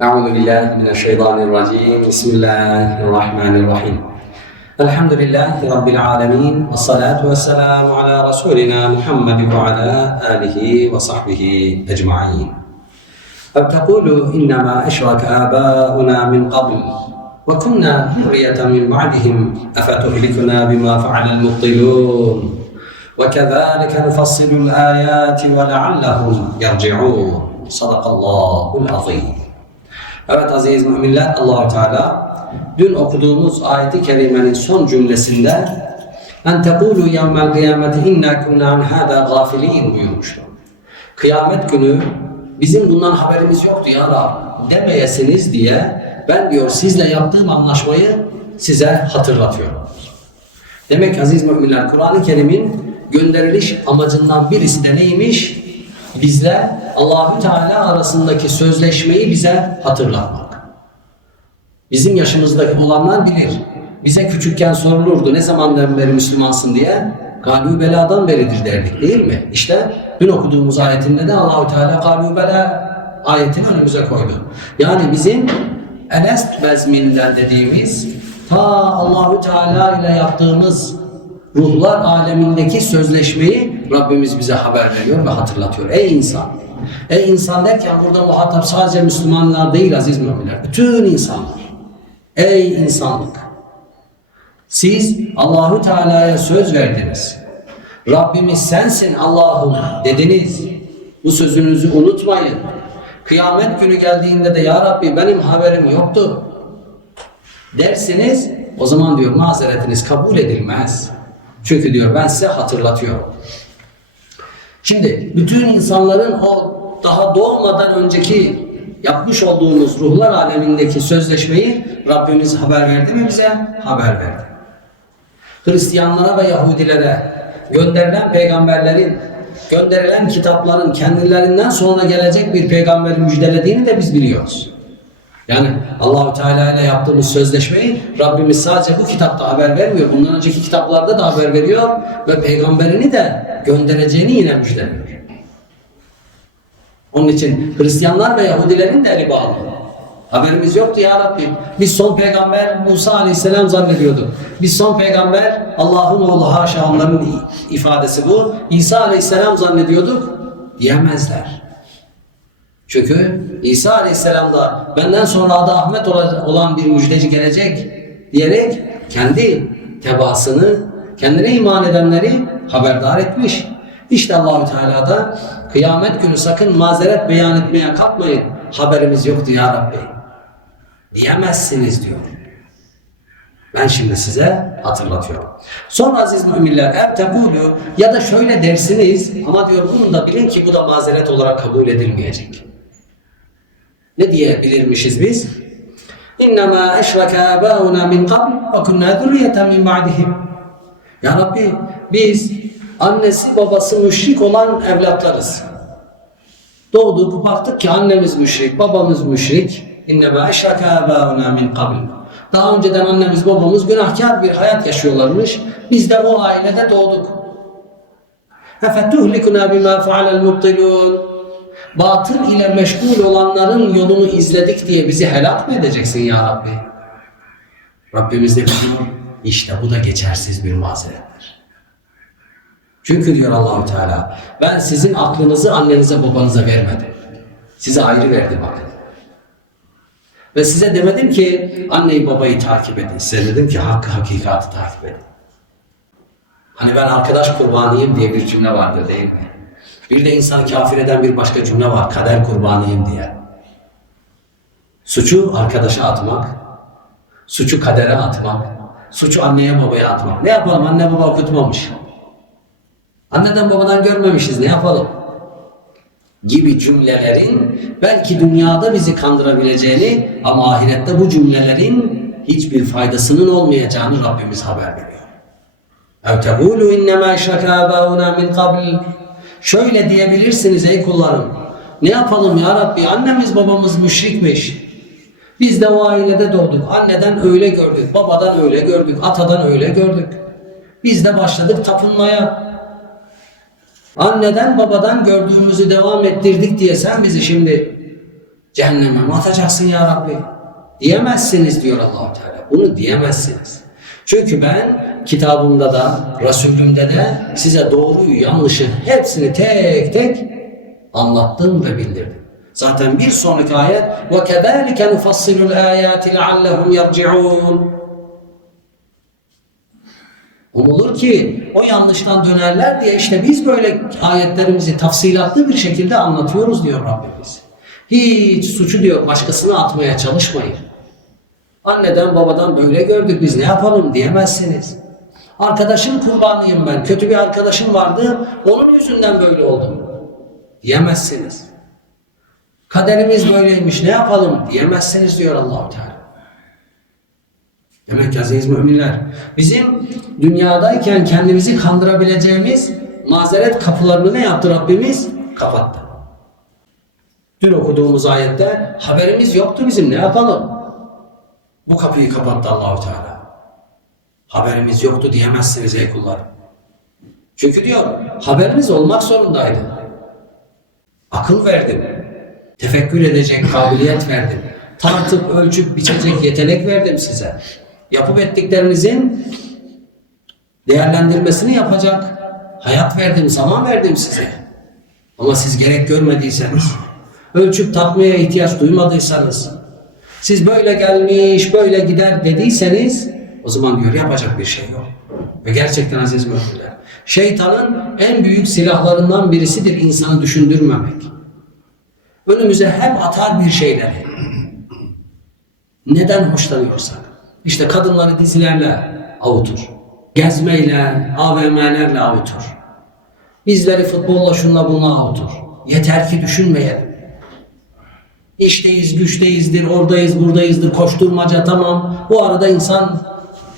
أعوذ بالله من الشيطان الرجيم. بسم الله الرحمن الرحيم. الحمد لله رب العالمين والصلاة والسلام على رسولنا محمد وعلى آله وصحبه أجمعين. أو تقول إنما أشرك آباؤنا من قبل وكنا ذرية من بعدهم؟ أفتهلكنا بما فعل المبطلون؟ وكذلك نفصل الآيات ولعلهم يرجعون. صدق الله العظيم. Evet aziz müminler Allahu Teala dün okuduğumuz ayeti kerimenin son cümlesinde en tekulu yevmel kıyameti inna kunna an hada gafilin buyurmuştu. Kıyamet günü bizim bundan haberimiz yoktu ya Rab demeyesiniz diye ben diyor sizle yaptığım anlaşmayı size hatırlatıyorum. Demek aziz müminler Kur'an-ı Kerim'in gönderiliş amacından birisi de neymiş? Bizle Allahü Teala arasındaki sözleşmeyi bize hatırlatmak. Bizim yaşımızdaki olanlar bilir. Bize küçükken sorulurdu ne zamandan beri Müslümansın diye. Galü beladan beridir derdik değil mi? İşte dün okuduğumuz ayetinde de Allahü Teala galü bela ayetini önümüze koydu. Yani bizim Enest bezminden dediğimiz ta Allahü Teala ile yaptığımız ruhlar alemindeki sözleşmeyi Rabbimiz bize haber veriyor ve hatırlatıyor. Ey insan! Ey insan derken burada muhatap sadece Müslümanlar değil aziz müminler. Bütün insanlar. Ey insanlık! Siz Allahü Teala'ya söz verdiniz. Rabbimiz sensin Allah'ım dediniz. Bu sözünüzü unutmayın. Kıyamet günü geldiğinde de ya Rabbi benim haberim yoktu dersiniz. O zaman diyor mazeretiniz kabul edilmez. Çünkü diyor ben size hatırlatıyorum. Şimdi bütün insanların o daha doğmadan önceki yapmış olduğumuz ruhlar alemindeki sözleşmeyi Rabbimiz haber verdi mi bize? Haber verdi. Hristiyanlara ve Yahudilere gönderilen peygamberlerin, gönderilen kitapların kendilerinden sonra gelecek bir peygamberi müjdelediğini de biz biliyoruz. Yani Allahu Teala ile yaptığımız sözleşmeyi Rabbimiz sadece bu kitapta haber vermiyor. Bundan önceki kitaplarda da haber veriyor ve peygamberini de göndereceğini yine müjdeliyor. Onun için Hristiyanlar ve Yahudilerin de eli bağlı. Haberimiz yoktu ya Rabbi. Biz son peygamber Musa Aleyhisselam zannediyorduk. Biz son peygamber Allah'ın oğlu haşa onların ifadesi bu. İsa Aleyhisselam zannediyorduk diyemezler. Çünkü İsa Aleyhisselam da benden sonra adı Ahmet olan bir müjdeci gelecek diyerek kendi tebaasını, kendine iman edenleri haberdar etmiş. İşte Allahü Teala da kıyamet günü sakın mazeret beyan etmeye kalkmayın. Haberimiz yoktu ya Rabbi. Diyemezsiniz diyor. Ben şimdi size hatırlatıyorum. Sonra aziz müminler ev tekulu ya da şöyle dersiniz ama diyor bunu da bilin ki bu da mazeret olarak kabul edilmeyecek. Ne diyebilirmişiz biz? İnnemâ eşreke âbâuna min qabl ve kunnâ zürriyeten min ba'dihim. Ya Rabbi biz annesi babası müşrik olan evlatlarız. Doğduk baktık ki annemiz müşrik, babamız müşrik. İnnemâ eşreke âbâuna min qabl. Daha önceden annemiz babamız günahkar bir hayat yaşıyorlarmış. Biz de o ailede doğduk. Efetuhlikuna bima fa'alel mubtilun batıl ile meşgul olanların yolunu izledik diye bizi helak mı edeceksin ya Rabbi? Rabbimiz de biliyor, işte bu da geçersiz bir mazerettir. Çünkü diyor Allahu Teala, ben sizin aklınızı annenize babanıza vermedim. Size ayrı verdim bakın. Ve size demedim ki anneyi babayı takip edin. Size dedim ki hakkı hakikatı takip edin. Hani ben arkadaş kurbanıyım diye bir cümle vardır değil mi? Bir de insanı kafir eden bir başka cümle var. Kader kurbanıyım diye. Suçu arkadaşa atmak, suçu kadere atmak, suçu anneye babaya atmak. Ne yapalım? Anne baba okutmamış. Anneden babadan görmemişiz. Ne yapalım? Gibi cümlelerin belki dünyada bizi kandırabileceğini ama ahirette bu cümlelerin hiçbir faydasının olmayacağını Rabbimiz haber veriyor. اَوْ تَقُولُوا اِنَّمَا اَشْرَكَ آبَاؤُنَا مِنْ قَبْلِ Şöyle diyebilirsiniz ey kullarım. Ne yapalım ya Rabbi? Annemiz babamız müşrikmiş. Biz de o ailede doğduk. Anneden öyle gördük, babadan öyle gördük, atadan öyle gördük. Biz de başladık tapınmaya. Anneden babadan gördüğümüzü devam ettirdik diye sen bizi şimdi Cehenneme mi atacaksın ya Rabbi? Diyemezsiniz diyor Allahu Teala. Bunu diyemezsiniz. Çünkü ben kitabımda da, Resulümde de size doğruyu, yanlışı hepsini tek tek anlattım ve bildirdim. Zaten bir sonraki ayet وَكَذَٰلِكَ نُفَصِّلُ الْآيَاتِ لَعَلَّهُمْ يَرْجِعُونَ Umulur ki o yanlıştan dönerler diye işte biz böyle ayetlerimizi tafsilatlı bir şekilde anlatıyoruz diyor Rabbimiz. Hiç suçu diyor başkasına atmaya çalışmayın. Anneden babadan böyle gördük biz ne yapalım diyemezsiniz. Arkadaşın kurbanıyım ben. Kötü bir arkadaşım vardı. Onun yüzünden böyle oldum. Diyemezsiniz. Kaderimiz böyleymiş ne yapalım diyemezsiniz diyor Allahu Teala. Demek ki aziz müminler bizim dünyadayken kendimizi kandırabileceğimiz mazeret kapılarını ne yaptı Rabbimiz? Kapattı. Dün okuduğumuz ayette haberimiz yoktu bizim ne yapalım? Bu kapıyı kapattı Allahu Teala. Haberimiz yoktu diyemezsiniz ey kullarım. Çünkü diyor haberiniz olmak zorundaydı. Akıl verdim. Tefekkür edecek kabiliyet verdim. Tartıp ölçüp biçecek yetenek verdim size. Yapıp ettiklerinizin değerlendirmesini yapacak hayat verdim, zaman verdim size. Ama siz gerek görmediyseniz, ölçüp tatmaya ihtiyaç duymadıysanız, siz böyle gelmiş, böyle gider dediyseniz, o zaman diyor yapacak bir şey yok. Ve gerçekten aziz müminler, şeytanın en büyük silahlarından birisidir insanı düşündürmemek. Önümüze hep atar bir şeyleri. Neden hoşlanıyorsak. İşte kadınları dizilerle avutur. Gezmeyle, AVM'lerle avutur. Bizleri futbolla şunla bununla avutur. Yeter ki düşünmeyelim. İşteyiz, güçteyizdir, oradayız, buradayızdır, koşturmaca tamam. Bu arada insan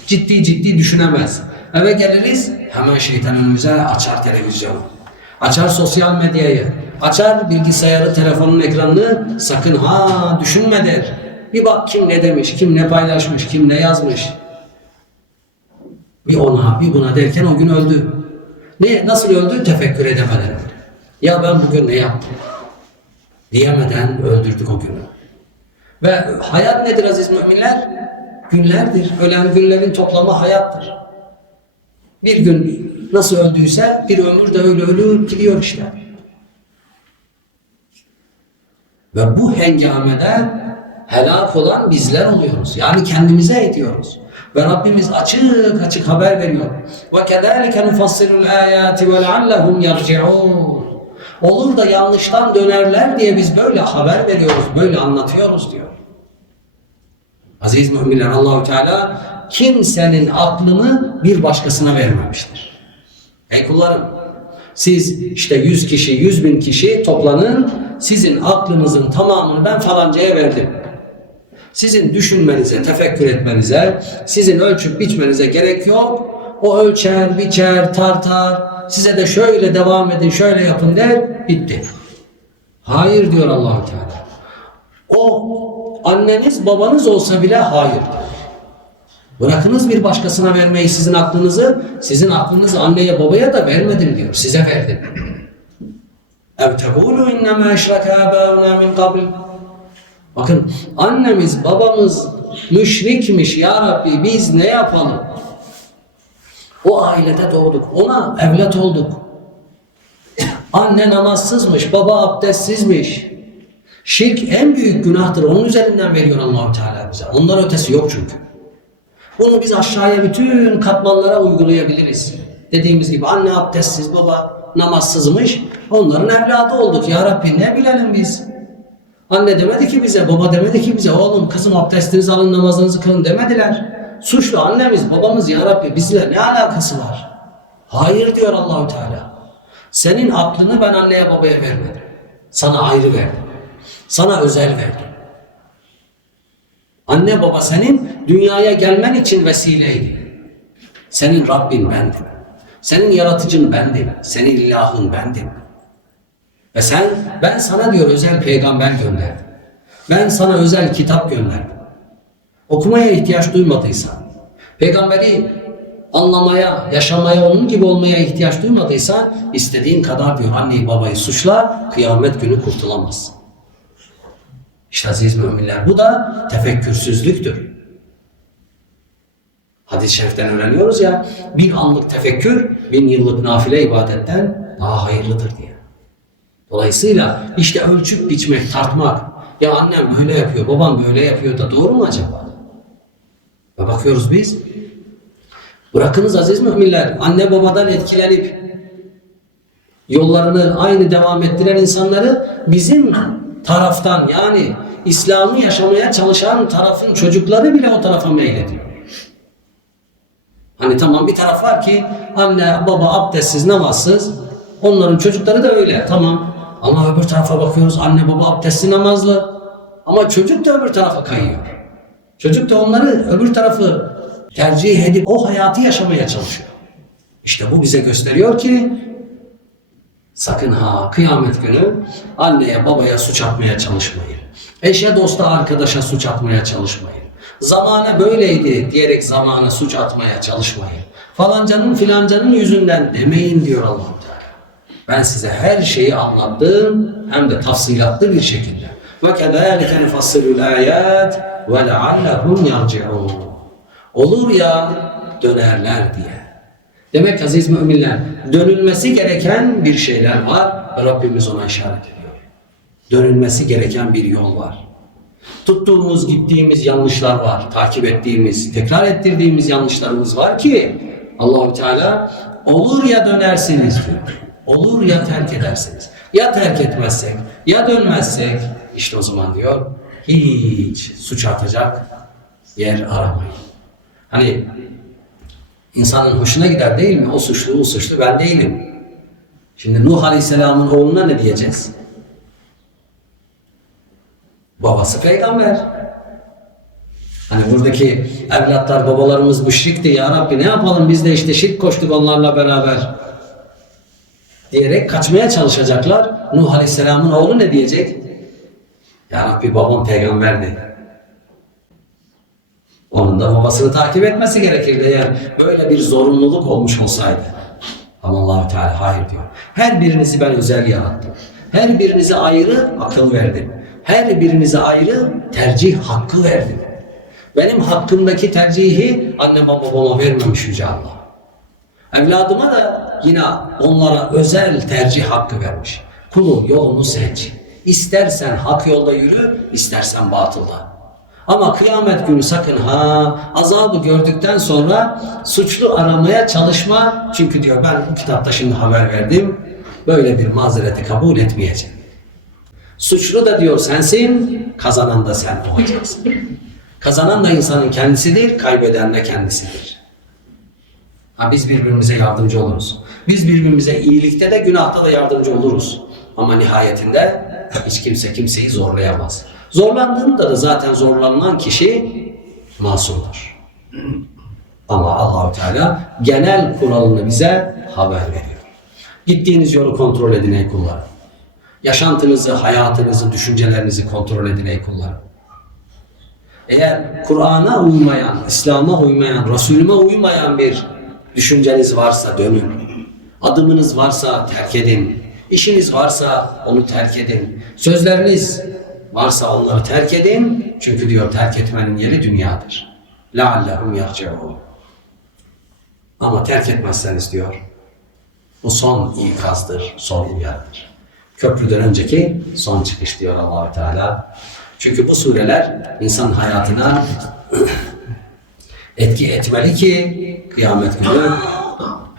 ciddi ciddi düşünemez. Eve geliriz, hemen şeytan önümüze açar televizyonu. Açar sosyal medyayı, açar bilgisayarı, telefonun ekranını, sakın ha düşünme der. Bir bak kim ne demiş, kim ne paylaşmış, kim ne yazmış. Bir ona, bir buna derken o gün öldü. Ne, nasıl öldü? Tefekkür edemeden. Ya ben bugün ne yaptım? Diyemeden öldürdük o günü. Ve hayat nedir aziz müminler? Günlerdir. Ölen günlerin toplamı hayattır. Bir gün nasıl öldüyse bir ömür de öyle ölüp gidiyor işte. Ve bu hengamede helak olan bizler oluyoruz. Yani kendimize ediyoruz. Ve Rabbimiz açık açık haber veriyor. Ve kezalike nufassilul ayati ve leallehum yerciun. Olur da yanlıştan dönerler diye biz böyle haber veriyoruz, böyle anlatıyoruz diyor. Aziz müminler Allahu Teala kimsenin aklını bir başkasına vermemiştir. Ey kullarım siz işte 100 kişi, 100 bin kişi toplanın sizin aklınızın tamamını ben falancaya verdim. Sizin düşünmenize, tefekkür etmenize, sizin ölçüp biçmenize gerek yok. O ölçer, biçer, tartar, size de şöyle devam edin, şöyle yapın der, bitti. Hayır diyor Allahu Teala. O anneniz, babanız olsa bile hayır. Bırakınız bir başkasına vermeyi sizin aklınızı, sizin aklınızı anneye babaya da vermedim diyor, size verdim. اَوْ تَقُولُوا اِنَّمَا اَشْرَكَ آبَاؤُنَا مِنْ قَبْلِ Bakın annemiz babamız müşrikmiş ya Rabbi biz ne yapalım? O ailede doğduk. Ona evlat olduk. Anne namazsızmış, baba abdestsizmiş. Şirk en büyük günahtır. Onun üzerinden veriyor Allahu Teala bize. Ondan ötesi yok çünkü. Bunu biz aşağıya bütün katmanlara uygulayabiliriz. Dediğimiz gibi anne abdestsiz, baba namazsızmış. Onların evladı olduk ya Rabbi ne bilelim biz. Anne demedi ki bize, baba demedi ki bize oğlum kızım abdestinizi alın namazınızı kılın demediler. Suçlu annemiz babamız ya Rabbi bizle ne alakası var? Hayır diyor Allahu Teala. Senin aklını ben anneye babaya vermedim. Sana ayrı verdim. Sana özel verdim. Anne baba senin dünyaya gelmen için vesileydi. Senin Rabbin bendim. Senin yaratıcın bendim. Senin ilahın bendim. Ve sen, ben sana diyor özel peygamber gönderdim. Ben sana özel kitap gönderdim. Okumaya ihtiyaç duymadıysan, peygamberi anlamaya, yaşamaya, onun gibi olmaya ihtiyaç duymadıysan, istediğin kadar diyor anneyi babayı suçla, kıyamet günü kurtulamazsın. İşte aziz müminler bu da tefekkürsüzlüktür. Hadis-i şeriften öğreniyoruz ya, bir anlık tefekkür, bin yıllık nafile ibadetten daha hayırlıdır diye. Dolayısıyla işte ölçüp biçmek, tartmak, ya annem böyle yapıyor, babam böyle yapıyor da doğru mu acaba? Ve bakıyoruz biz, bırakınız aziz müminler, anne babadan etkilenip yollarını aynı devam ettiren insanları bizim taraftan yani İslam'ı yaşamaya çalışan tarafın çocukları bile o tarafa meylediyor. Hani tamam bir taraf var ki anne baba abdestsiz namazsız onların çocukları da öyle tamam ama öbür tarafa bakıyoruz anne baba abdestli namazlı ama çocuk da öbür tarafa kayıyor. Çocuk da onları öbür tarafı tercih edip o hayatı yaşamaya çalışıyor. İşte bu bize gösteriyor ki sakın ha kıyamet günü anneye babaya suç atmaya çalışmayın. Eşe dosta arkadaşa suç atmaya çalışmayın. Zamana böyleydi diyerek zamana suç atmaya çalışmayın. Falancanın filancanın yüzünden demeyin diyor allah Teala. Ben size her şeyi anlattım hem de tafsilatlı bir şekilde. Nufassilul ayat ve leallehum yarciun. Olur ya dönerler diye. Demek aziz müminler dönülmesi gereken bir şeyler var Rabbimiz ona işaret ediyor. Dönülmesi gereken bir yol var. Tuttuğumuz, gittiğimiz yanlışlar var. Takip ettiğimiz, tekrar ettirdiğimiz yanlışlarımız var ki Allahu Teala olur ya dönersiniz diyor. Olur ya terk edersiniz. Ya terk etmezsek, ya dönmezsek işte o zaman diyor hiç suç atacak yer aramayın. Hani insanın hoşuna gider değil mi? O suçlu, o suçlu ben değilim. Şimdi Nuh Aleyhisselam'ın oğluna ne diyeceğiz? Babası peygamber. Hani buradaki evlatlar babalarımız müşrikti ya Rabbi ne yapalım biz de işte şirk koştuk onlarla beraber diyerek kaçmaya çalışacaklar. Nuh Aleyhisselam'ın oğlu ne diyecek? Ya Rabbi babam peygamberdi. Onun da babasını takip etmesi gerekirdi eğer böyle bir zorunluluk olmuş olsaydı. Ama allah Teala hayır diyor. Her birinizi ben özel yarattım. Her birinize ayrı akıl verdim. Her birinize ayrı tercih hakkı verdim. Benim hakkımdaki tercihi anneme babama vermemiş Yüce Allah. Evladıma da yine onlara özel tercih hakkı vermiş. Kulum yolunu seç. İstersen hak yolda yürü, istersen batılda. Ama kıyamet günü sakın ha azabı gördükten sonra suçlu aramaya çalışma. Çünkü diyor ben bu kitapta şimdi haber verdim. Böyle bir mazereti kabul etmeyeceğim. Suçlu da diyor sensin, kazanan da sen olacaksın. Kazanan da insanın kendisidir, kaybeden de kendisidir. Ha biz birbirimize yardımcı oluruz. Biz birbirimize iyilikte de günahta da yardımcı oluruz. Ama nihayetinde hiç kimse kimseyi zorlayamaz. Zorlandığında da zaten zorlanılan kişi masumdur. Ama Allahu Teala genel kuralını bize haber veriyor. Gittiğiniz yolu kontrol edin ey kullarım. Yaşantınızı, hayatınızı, düşüncelerinizi kontrol edin ey kullarım. Eğer Kur'an'a uymayan, İslam'a uymayan, Resulüme uymayan bir düşünceniz varsa dönün. Adımınız varsa terk edin. İşiniz varsa onu terk edin. Sözleriniz varsa onları terk edin. Çünkü diyor terk etmenin yeri dünyadır. لَعَلَّهُمْ يَرْجَعُونَ Ama terk etmezseniz diyor, bu son ikazdır, son uyarıdır. Köprüden önceki son çıkış diyor allah Teala. Çünkü bu sureler insan hayatına etki etmeli ki kıyamet günü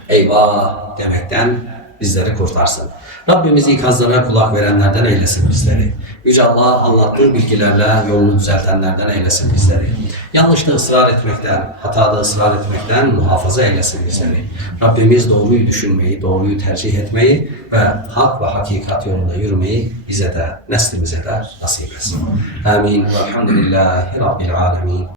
eyvah demekten bizleri kurtarsın. Rabbimiz ikazlara kulak verenlerden eylesin bizleri. Yüce Allah anlattığı bilgilerle yolunu düzeltenlerden eylesin bizleri. Yanlışta ısrar etmekten, hatada ısrar etmekten muhafaza eylesin bizleri. Rabbimiz doğruyu düşünmeyi, doğruyu tercih etmeyi ve hak ve hakikat yolunda yürümeyi bize de, neslimize de nasip etsin. Amin. Velhamdülillahi Rabbil alemin.